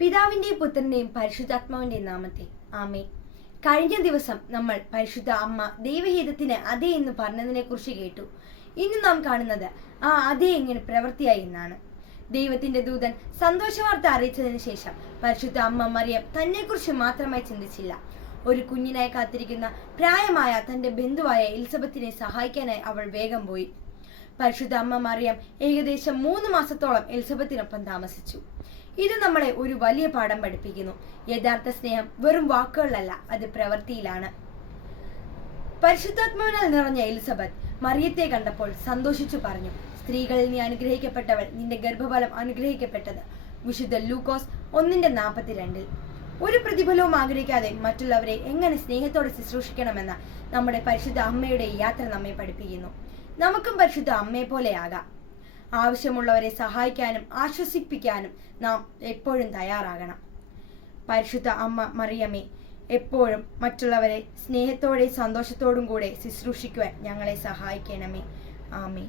പിതാവിന്റെയും പുത്രന്റെയും പരിശുദ്ധാത്മാവിന്റെയും നാമത്തിൽ ആമേൻ. കഴിഞ്ഞ ദിവസം നമ്മൾ പരിശുദ്ധ അമ്മ ദൈവഹിതത്തിന് അതെ എന്ന് പറഞ്ഞതിനെ കുറിച്ച് കേട്ടു. ഇന്ന് നാം കാണുന്നത് ആ അതെ എങ്ങനെ പ്രവൃത്തിയായി എന്നാണ്. ദൈവത്തിന്റെ ദൂതൻ സന്തോഷവാർത്ത അറിയിച്ചതിന് ശേഷം പരിശുദ്ധ അമ്മ മറിയം തന്നെക്കുറിച്ച് മാത്രമായി ചിന്തിച്ചില്ല. ഒരു കുഞ്ഞിനായി കാത്തിരിക്കുന്ന പ്രായമായ തന്റെ ബന്ധുവായ എലിസബത്തിനെ സഹായിക്കാനായി അവൾ വേഗം പോയി. പരിശുദ്ധ അമ്മ മറിയം ഏകദേശം 3 മാസത്തോളം എലിസബത്തിനൊപ്പം താമസിച്ചു. ഇത് നമ്മളെ ഒരു വലിയ പാഠം പഠിപ്പിക്കുന്നു. യഥാർത്ഥ സ്നേഹം വെറും വാക്കുകളിലല്ല, അത് പ്രവൃത്തിയിലാണ്. പരിശുദ്ധാത്മാവിനാൽ നിറഞ്ഞ എലിസബത്ത് മറിയത്തെ കണ്ടപ്പോൾ സന്തോഷിച്ചു പറഞ്ഞു, സ്ത്രീകളിൽ നീ അനുഗ്രഹിക്കപ്പെട്ടവൾ, നിന്റെ ഗർഭഫലം അനുഗ്രഹിക്കപ്പെട്ടത്. വിശുദ്ധ ലൂക്കോസ് 1:42. ഒരു പ്രതിഫലവും ആഗ്രഹിക്കാതെ മറ്റുള്ളവരെ എങ്ങനെ സ്നേഹത്തോടെ ശുശ്രൂഷിക്കണമെന്ന നമ്മുടെ പരിശുദ്ധ അമ്മയുടെ യാത്ര നമ്മെ പഠിപ്പിക്കുന്നു. നമുക്കും പരിശുദ്ധ അമ്മയെ പോലെയാകാം. ആവശ്യമുള്ളവരെ സഹായിക്കാനും ആശ്വസിപ്പിക്കാനും നാം എപ്പോഴും തയ്യാറാകണം. പരിശുദ്ധ അമ്മ മറിയമേ, എപ്പോഴും മറ്റുള്ളവരെ സ്നേഹത്തോടെ സന്തോഷത്തോടും കൂടെ ശുശ്രൂഷിക്കുവാൻ ഞങ്ങളെ സഹായിക്കണമേ. ആമേൻ.